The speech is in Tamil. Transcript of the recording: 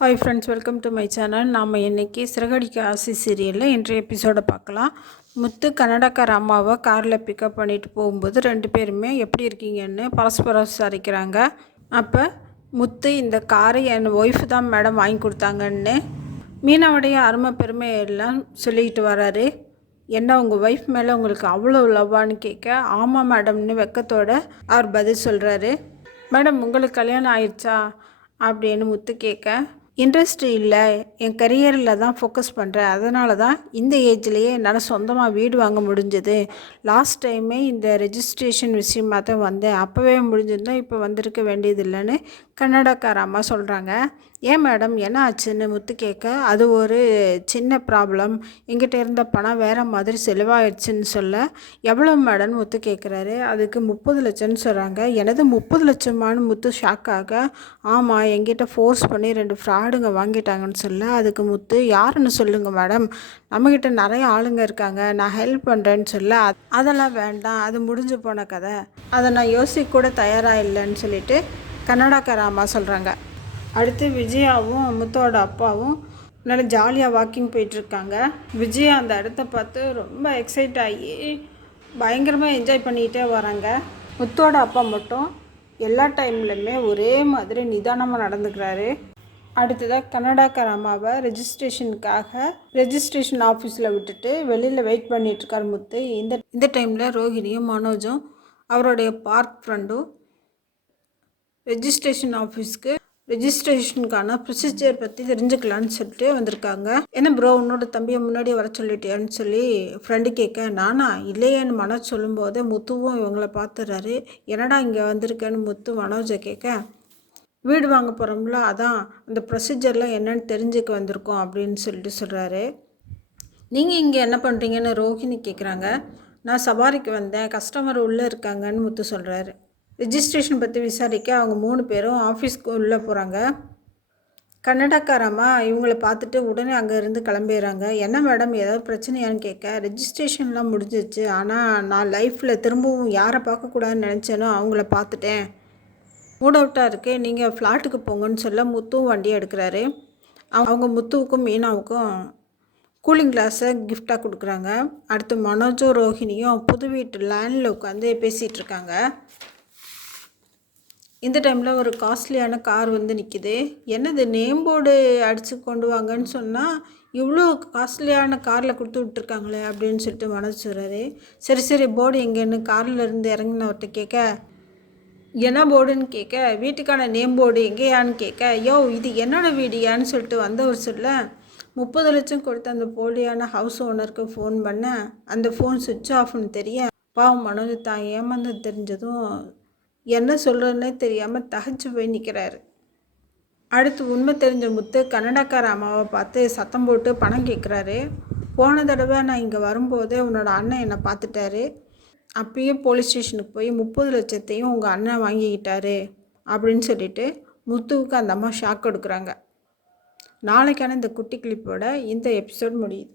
Hi friends, welcome to my channel. நாம் இன்றைக்கி சிறகடிக்க ஆசை சீரியலில் இன்றைய எபிசோடை பார்க்கலாம். முத்து கன்னடக்கார அம்மாவை காரில் பிக்கப் பண்ணிட்டு போகும்போது ரெண்டு பேருமே எப்படி இருக்கீங்கன்னு பரஸ்பரம் விசாரிக்கிறாங்க. அப்போ முத்து இந்த காரை என் ஒய்ஃபு தான் மேடம் வாங்கி கொடுத்தாங்கன்னு மீனாவுடைய அருமை பெருமை எல்லாம் சொல்லிக்கிட்டு வராரு. என்ன உங்கள் ஒய்ஃப் மேலே உங்களுக்கு அவ்வளோ லவ்வான்னு கேட்க, ஆமாம் மேடம்னு வெக்கத்தோடு அவர் பதில் சொல்கிறாரு. மேடம் உங்களுக்கு கல்யாணம் ஆயிடுச்சா அப்படின்னு முத்து கேட்க, இன்ட்ரெஸ்ட் இல்லை, என் கரியரில் தான் ஃபோக்கஸ் பண்ணுறேன், அதனால தான் இந்த ஏஜ்லேயே என்னால் சொந்தமாக வீடு வாங்க முடிஞ்சது. லாஸ்ட் டைமே இந்த ரெஜிஸ்ட்ரேஷன் விஷயமாக தான் வந்தேன், அப்போவே முடிஞ்சிருந்தோம், இப்போ வந்திருக்க வேண்டியது இல்லைன்னு கன்னடக்கார அம்மா சொல்கிறாங்க. ஏன் மேடம் என்ன ஆச்சுன்னு முத்து கேட்க, அது ஒரு சின்ன ப்ராப்ளம், எங்கிட்ட இருந்த பணம் வேறு மாதிரி செலவாயிடுச்சுன்னு சொல்ல, எவ்வளோ மேடம் முத்து கேட்குறாரு. அதுக்கு 30 லட்சம்னு சொல்கிறாங்க. எனது 30 லட்சமானு முத்து ஷாக்காக, ஆமாம் எங்கிட்ட ஃபோர்ஸ் பண்ணி 2 ஃப்ராடுங்க வாங்கிட்டாங்கன்னு சொல்ல, அதுக்கு முத்து யாருன்னு சொல்லுங்கள் மேடம், நம்மக்கிட்ட நிறைய ஆளுங்க இருக்காங்க, நான் ஹெல்ப் பண்ணுறேன்னு சொல்ல, அதெல்லாம் வேண்டாம், அது முடிஞ்சு போன கதை, அதை நான் யோசிக்க கூட தயாராக இல்லைன்னு சொல்லிட்டு கன்னடக்கார அம்மா சொல்கிறாங்க. அடுத்து விஜயாவும் முத்தோட அப்பாவும் நல்லா ஜாலியாக வாக்கிங் போயிட்டுருக்காங்க. விஜயா அந்த இடத்த பார்த்து ரொம்ப எக்ஸைட் ஆகி பயங்கரமாக என்ஜாய் பண்ணிக்கிட்டே வராங்க. முத்தோட அப்பா மட்டும் எல்லா டைம்லையுமே ஒரே மாதிரி நிதானமாக நடந்துக்கிறாரு. அடுத்ததாக கன்னடக்கார அம்மாவை ரெஜிஸ்ட்ரேஷன் ஆஃபீஸில் விட்டுட்டு வெளியில் வெயிட் பண்ணிகிட்ருக்கார் முத்து. இந்த டைமில் ரோஹிணியும் மனோஜும் அவருடைய பார்க் ஃப்ரெண்டும் ரெஜிஸ்ட்ரேஷனுக்கான ப்ரொசீஜர் பற்றி தெரிஞ்சுக்கலான்னு சொல்லிட்டு வந்திருக்காங்க. என்ன ப்ரோ, உன்னோட தம்பியை முன்னாடியே வர சொல்லிட்டேன்னு சொல்லி ஃப்ரெண்டு கேட்க, நானா இல்லையேன்னு மனோஜ் சொல்லும்போது முத்துவும் இவங்களை பார்த்துறாரு. என்னடா இங்கே வந்திருக்கேன்னு முத்து மனோஜை கேட்க, வீடு வாங்க போகிறோம்ல, அதான் அந்த ப்ரொசீஜர்லாம் என்னென்னு தெரிஞ்சுக்க வந்திருக்கோம் அப்படின்னு சொல்லிட்டு சொல்கிறாரு. நீங்கள் இங்கே என்ன பண்ணுறீங்கன்னு ரோஹிணி கேட்குறாங்க. நான் சவாரிக்கு வந்தேன், கஸ்டமர் உள்ளே இருக்காங்கன்னு முத்து சொல்கிறாரு. ரெஜிஸ்ட்ரேஷன் பற்றி விசாரிக்க அவங்க 3 பேரும் ஆஃபீஸ்க்கு உள்ளே போகிறாங்க. கன்னடக்காரம்மா இவங்கள பார்த்துட்டு உடனே அங்கேருந்து கிளம்பிடுறாங்க. என்ன மேடம் ஏதாவது பிரச்சனையான்னு கேட்க, ரெஜிஸ்ட்ரேஷன்லாம் முடிஞ்சிச்சு, ஆனால் நான் லைஃப்பில் திரும்பவும் யாரை பார்க்கக்கூடாதுன்னு நினச்சேனோ அவங்கள பார்த்துட்டேன், மூட் அவுட்டாக இருக்கு, நீங்கள் ஃப்ளாட்டுக்கு போங்கன்னு சொல்ல முத்துவும் வண்டியை எடுக்கிறாரு. அவங்க முத்துவுக்கும் மீனாவுக்கும் கூலிங் கிளாஸை கிஃப்டாக கொடுக்குறாங்க. அடுத்து மனோஜும் ரோஹிணியும் புது வீட்டு லேண்டில் உட்காந்து பேசிகிட்டு இருக்காங்க. இந்த டைமில் ஒரு காஸ்ட்லியான கார் வந்து நிற்கிது. என்னது நேம் போர்டு அடித்து கொண்டு வாங்கன்னு சொன்னால் இவ்வளோ காஸ்ட்லியான காரில் கொடுத்து விட்ருக்காங்களே அப்படின்னு சொல்லிட்டு மனோஜ் சொல்கிறாரு. சரி போர்டு எங்கேன்னு காரில் இருந்து இறங்கினவர்கிட்ட கேட்க, என்ன போர்டுன்னு கேட்க, வீட்டுக்கான நேம் போர்டு எங்கேயான்னு கேட்க, யோ இது என்னோடய வீடியான்னு சொல்லிட்டு வந்தவர் சொல்ல, 30 லட்சம் கொடுத்த அந்த போலியான ஹவுஸ் ஓனருக்கு ஃபோன் பண்ண அந்த ஃபோன் சுவிட்ச் ஆஃப்னு தெரிய, பாவம் மனோஜ் தான் ஏமாந்து தெரிஞ்சதும் என்ன சொல்கிறதுனே தெரியாமல் தகச்சு போய் நிற்கிறாரு. அடுத்து உண்மை தெரிஞ்ச முத்து கன்னடக்கார அம்மாவை பார்த்து சத்தம் போட்டு பணம் கேட்குறாரு. போன தடவை நான் இங்கே வரும்போதே உன்னோட அண்ணன் என்னை பார்த்துட்டாரு, அப்பயே போலீஸ் ஸ்டேஷனுக்கு போய் 30 லட்சத்தையும் உங்கள் அண்ணன் வாங்கிக்கிட்டாரு அப்படின்னு சொல்லிட்டு முத்துவுக்கு அந்த அம்மா ஷாக் கொடுக்குறாங்க. நாளைக்கான இந்த குட்டி கிளிப்போட இந்த எபிசோட் முடியுது.